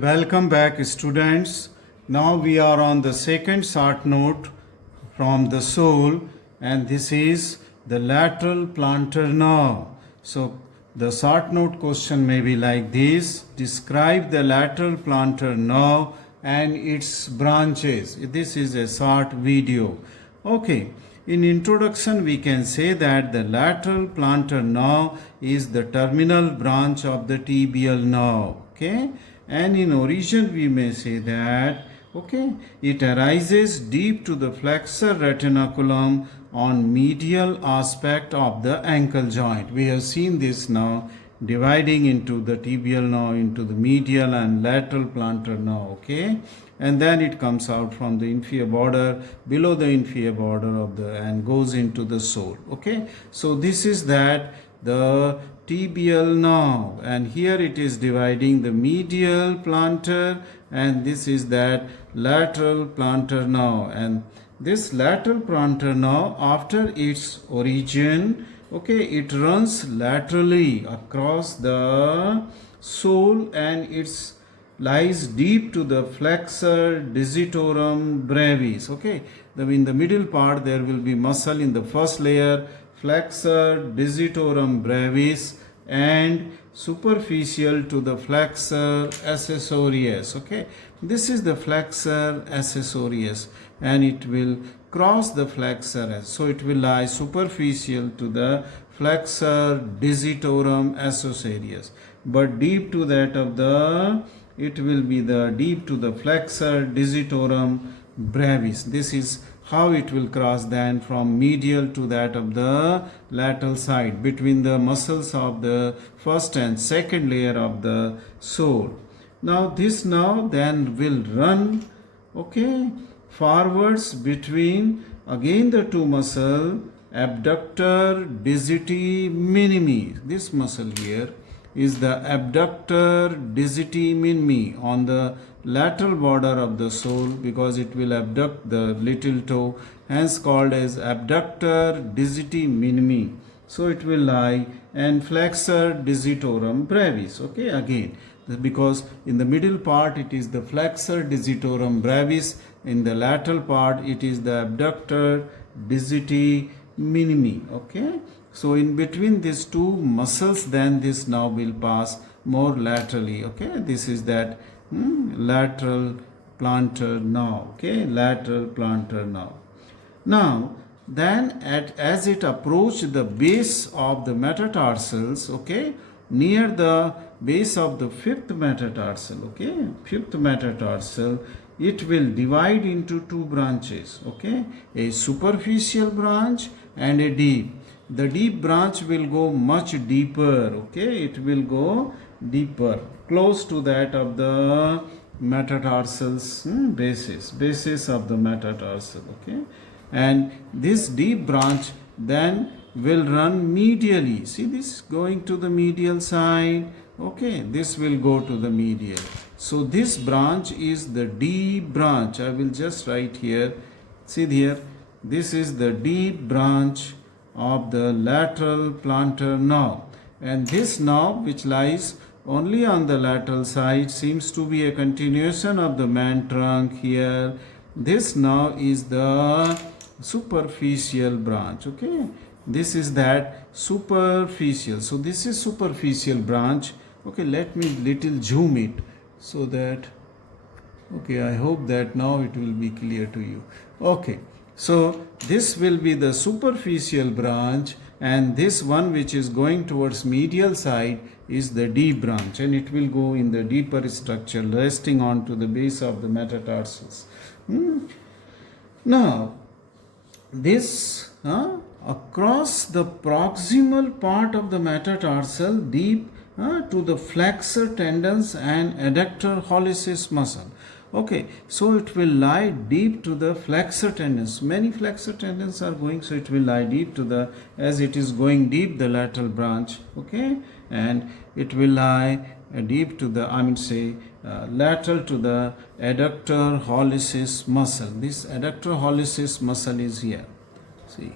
welcome back, students. Now we are on the second short note from the soul, and this is the lateral plantar nerve. So, the short note question may be like this: describe the lateral plantar nerve and its branches. This is a short video. Okay. In introduction, we can say that the lateral plantar nerve is the terminal branch of the tibial nerve. Okay, and in origin we may say that it arises deep to the flexor retinaculum on medial aspect of the ankle joint. We have seen this now, dividing into the tibial nerve into the medial and lateral plantar nerve. Okay, and then it comes out from the inferior border, below the inferior border of the, and goes into the sole. Okay, so this is that the tibial nerve, and here it is dividing the medial plantar, and this is that lateral plantar nerve. And this lateral plantar nerve, after its origin, it runs laterally across the sole, and it's lies deep to the flexor digitorum brevis. In the middle part there will be muscle in the first layer, flexor digitorum brevis, and superficial to the flexor accessorius. This is the flexor accessorius, and it will cross the flexor, so it will lie superficial to the flexor digitorum accessorius, but deep to that of the, it will be the deep to the flexor digitorum brevis. This is how it will cross then from medial to that of the lateral side, between the muscles of the first and second layer of the sole. Now this nerve then will run forwards between again the two muscle, abductor digiti minimi. This muscle here is the abductor digiti minimi on the lateral border of the sole, because it will abduct the little toe, hence called as abductor digiti minimi. So it will lie, and flexor digitorum brevis. Again, because in the middle part it is the flexor digitorum brevis, in the lateral part it is the abductor digiti minimi. So in between these two muscles, then this now will pass more laterally. This is that lateral plantar nerve. Lateral plantar nerve. Now then, as it approaches the base of the metatarsals, near the base of the fifth metatarsal, fifth metatarsal, it will divide into two branches. A superficial branch and a deep. The deep branch will go much deeper. It will go deeper, close to that of the metatarsals basis of the metatarsal. And this deep branch then will run medially. See this going to the medial side. This will go to the medial. So this branch is the deep branch. I will just write here. See here. This is the deep branch of the lateral plantar nerve, and this nerve, which lies only on the lateral side, seems to be a continuation of the main trunk here. This nerve is the superficial branch. This is that superficial. So this is superficial branch. Let me little zoom it so that I hope that now it will be clear to you. So this will be the superficial branch, and this one which is going towards medial side is the deep branch, and it will go in the deeper structure, resting on to the base of the metatarsals. Now this across the proximal part of the metatarsal, deep to the flexor tendons and adductor hallucis muscle. So it will lie deep to the flexor tendons. Many flexor tendons are going, so it will lie deep to the, as it is going deep the lateral branch. And it will lie deep to the, lateral to the adductor hallucis muscle. This adductor hallucis muscle is here. See,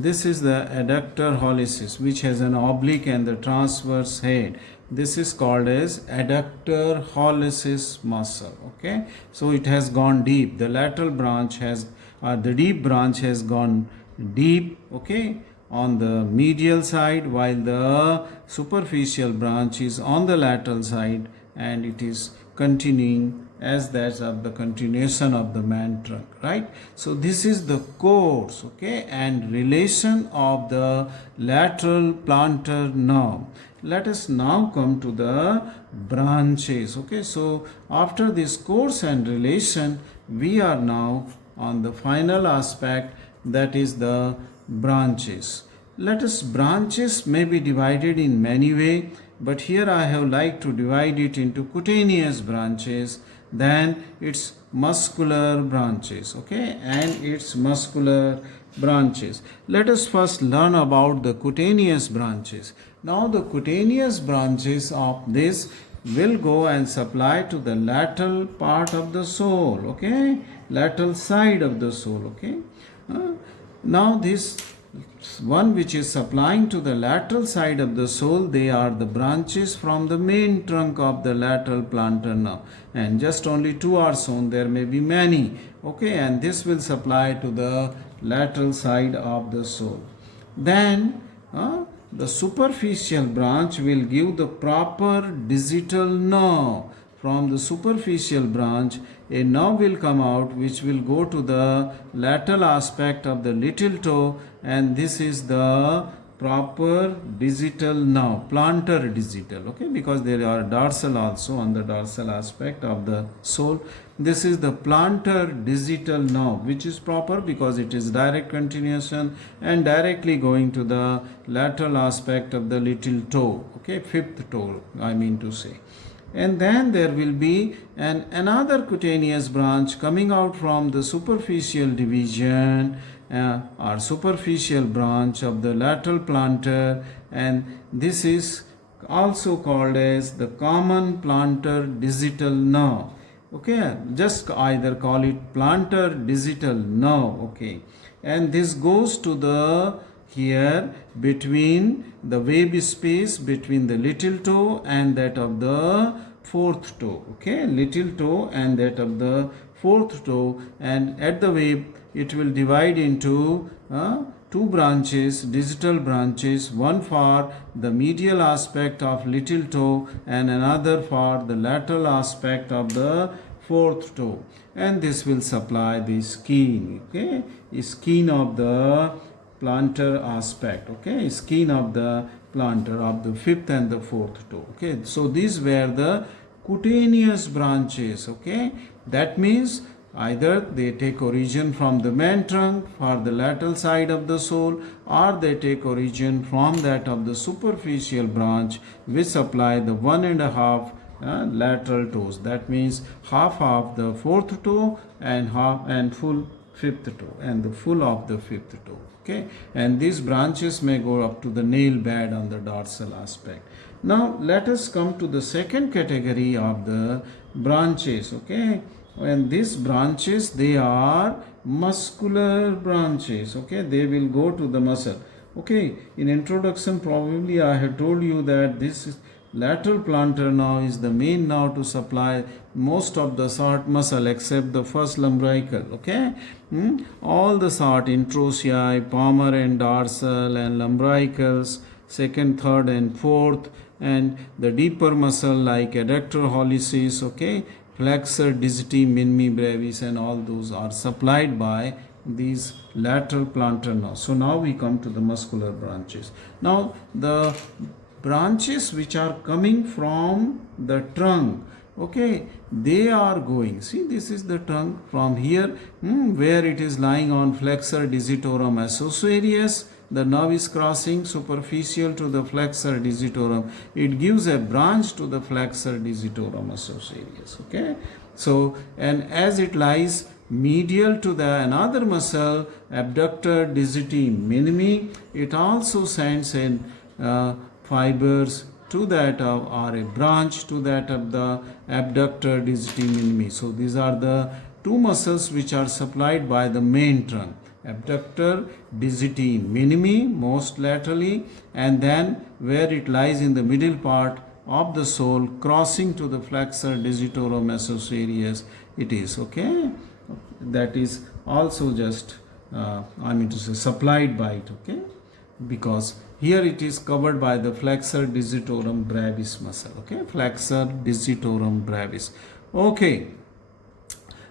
This is the adductor hallucis, which has an oblique and the transverse head. This is called as adductor hallucis muscle. Okay, so it has gone deep. The lateral branch has, the deep branch has gone deep, okay, on the medial side, while the superficial branch is on the lateral side, and it is continuing as that of the continuation of the man trunk, right? So this is the course, okay, and relation of the lateral plantar nerve. Let us now come to the branches. Okay, so after this course and relation, we are now on the final aspect, that is the branches. Let us, branches may be divided in many ways, but here I have liked to divide it into cutaneous branches, then its muscular branches, okay, and its muscular branches. Let us first learn about the cutaneous branches. Now the cutaneous branches of this will go and supply to the lateral part of the sole, okay, lateral side of the sole, okay. Now this one which is supplying to the lateral side of the sole, they are the branches from the main trunk of the lateral plantar nerve, and just only two are shown, there may be many, okay, and this will supply to the lateral side of the sole. Then the superficial branch will give the proper digital nerve. From the superficial branch, a nerve will come out which will go to the lateral aspect of the little toe, and this is the proper digital nerve, plantar digital, okay, because there are dorsal also on the dorsal aspect of the sole. This is the plantar digital nerve, which is proper because it is direct continuation and directly going to the lateral aspect of the little toe, okay, fifth toe, I mean to say. And then there will be another cutaneous branch coming out from the superficial division or superficial branch of the lateral plantar, and this is also called as the common plantar digital nerve, okay, just either call it plantar digital nerve, okay, and this goes to the here between the web space between the little toe and that of the fourth toe, okay, little toe and that of the fourth toe, and at the web it will divide into two branches, digital branches, one for the medial aspect of little toe and another for the lateral aspect of the fourth toe, and this will supply the skin, okay, skin of the plantar aspect, okay, skin of the plantar of the fifth and the fourth toe, okay. So these were the cutaneous branches, okay. That means either they take origin from the main trunk for the lateral side of the sole, or they take origin from that of the superficial branch which supply the 1.5 lateral toes. That means half of the fourth toe and half and full fifth toe and the full of the fifth toe, okay, and these branches may go up to the nail bed on the dorsal aspect. Now let us come to the second category of the branches, okay, and these branches, they are muscular branches, okay, they will go to the muscle, okay. In introduction probably I had told you that this is lateral plantar nerve is the main nerve to supply most of the short muscle except the first lumbrical, okay. All the short introccii, palmar and dorsal and lumbricals, second, third and fourth, and the deeper muscle like adductor hallucis, okay, flexor digiti, minimi brevis, and all those are supplied by these lateral plantar nerves. So now we come to the muscular branches. Now the branches which are coming from the trunk, okay, they are going, see, this is the trunk from here, where it is lying on flexor digitorum associatus, the nerve is crossing superficial to the flexor digitorum, it gives a branch to the flexor digitorum associatus, okay. So, and as it lies medial to the another muscle, abductor digiti minimi, it also sends in fibers to that of, or a branch to that of the abductor digiti minimi. So these are the two muscles which are supplied by the main trunk, abductor digiti minimi, most laterally, and then where it lies in the middle part of the sole, crossing to the flexor digitorum mesocereus, it is, okay. That is also just supplied by it, okay, because here it is covered by the flexor digitorum brevis muscle, okay, flexor digitorum brevis. Okay,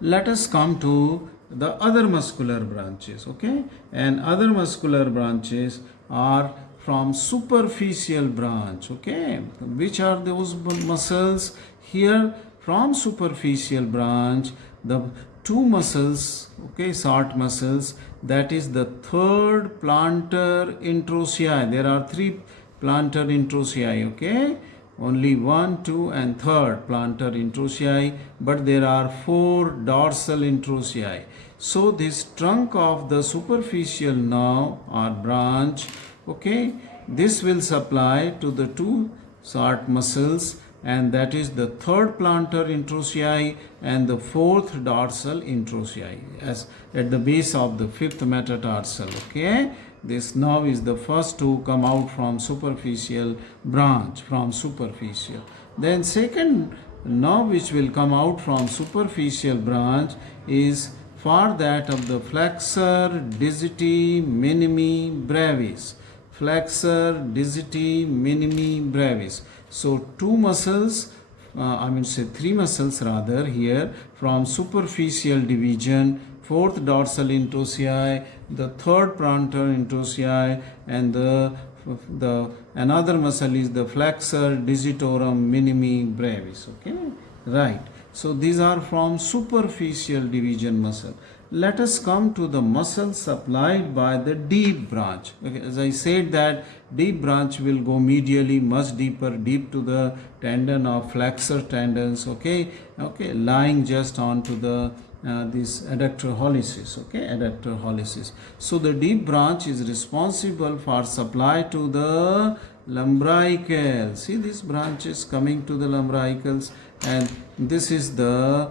let us come to the other muscular branches, okay, and other muscular branches are from superficial branch, okay. Which are those muscles? Here from superficial branch, the two muscles, okay, short muscles, that is the third plantar introccei. There are three plantar introccei, okay, only one, two, and third plantar introccei, but there are four dorsal introccei. So this trunk of the superficial nerve or branch, okay, this will supply to the two short muscles, and that is the third plantar introccei and the fourth dorsal introccei, as at the base of the fifth metatarsal, okay. This nerve is the first to come out from superficial branch, from superficial. Then second nerve which will come out from superficial branch is for that of the flexor digiti minimi brevis. Flexor digiti minimi brevis. So two muscles, three muscles rather, here from superficial division, fourth dorsal introccei, the third plantar introccei, and the another muscle is the flexor digitorum minimi brevis, okay, right. So these are from superficial division muscle. Let us come to the muscle supplied by the deep branch. Okay, as I said that deep branch will go medially much deeper, deep to the tendon of flexor tendons, okay, lying just onto the this adductor hallucis, okay, adductor hallucis. So the deep branch is responsible for supply to the lumbrical. See, this branch is coming to the lumbricals, and this is the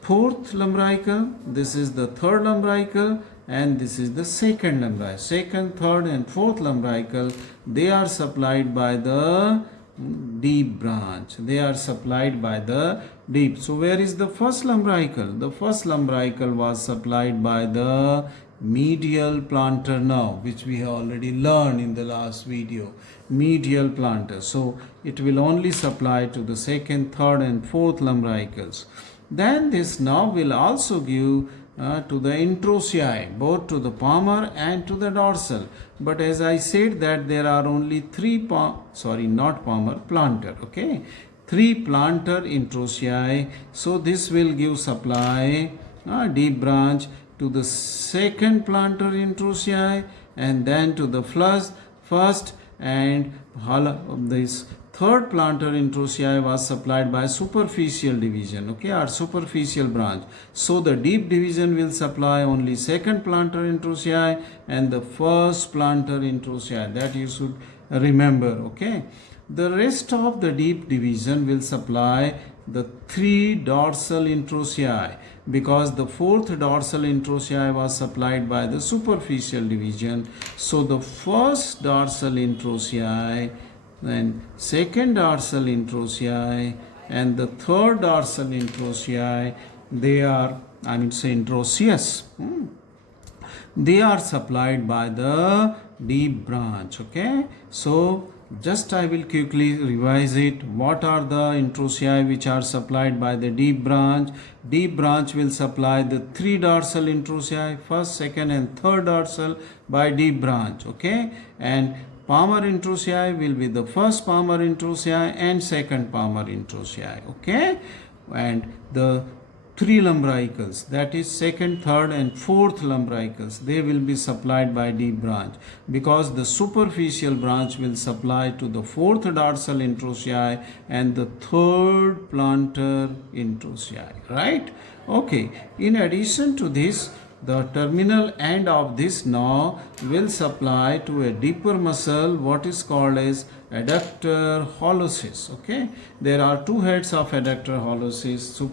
fourth lumbrical, this is the third lumbrical, and this is the second lumbrical. Second, third, and fourth lumbrical, they are supplied by the deep branch. They are supplied by the deep. So where is the first lumbrical? The first lumbrical was supplied by the medial plantar nerve, which we have already learned in the last video. Medial plantar. So it will only supply to the second, third, and fourth lumbricals. Then this nerve will also give to the introccei, both to the palmar and to the dorsal. But as I said that there are only plantar, okay, three plantar introccei. So this will give supply, deep branch, to the second plantar introccei, and then to the first and this third plantar introccei was supplied by superficial division, okay, or superficial branch. So the deep division will supply only second plantar introccei and the first plantar introccei. That you should remember, okay. The rest of the deep division will supply the three dorsal introccei, because the fourth dorsal introccei was supplied by the superficial division. So the first dorsal introccei, then second dorsal introccei, and the third dorsal introccei, they are, introccus, they are supplied by the deep branch, okay. So just I will quickly revise it. What are the introccei which are supplied by the deep branch? Deep branch will supply the three dorsal introccei, first, second, and third dorsal by deep branch, okay. And palmar introccei will be the first palmar introccei and second palmar introccei, okay. And the three lumbricals, that is second, third, and fourth lumbricals, they will be supplied by deep branch, because the superficial branch will supply to the fourth dorsal introccei and the third plantar introccei, right. Okay, in addition to this, the terminal end of this nerve will supply to a deeper muscle, what is called as adductor hallucis, okay. There are two heads of adductor hallucis,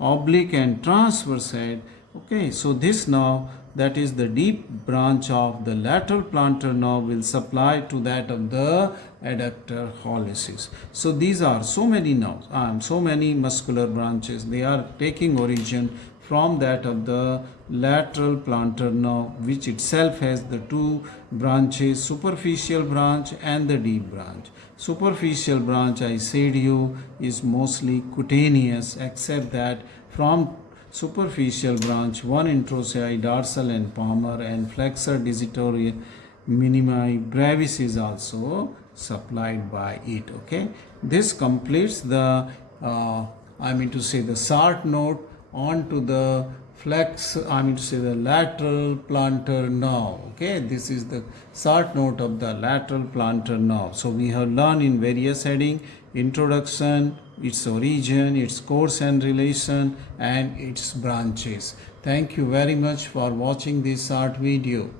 oblique and transverse head. Okay, so this nerve, that is the deep branch of the lateral plantar nerve, will supply to that of the adductor hallucis. So these are so many nerves, so many muscular branches. They are taking origin from that of the lateral plantar nerve, which itself has the two branches, superficial branch and the deep branch. Superficial branch, I said you, is mostly cutaneous, except that from superficial branch, one introsei, dorsal and palmar, and flexor digitoria minimi brevis is also supplied by it. Okay, this completes the the short note onto the the lateral plantar nerve. Okay, this is the short note of the lateral plantar nerve. So we have learned in various heading: introduction, its origin, its course and relation, and its branches. Thank you very much for watching this short video.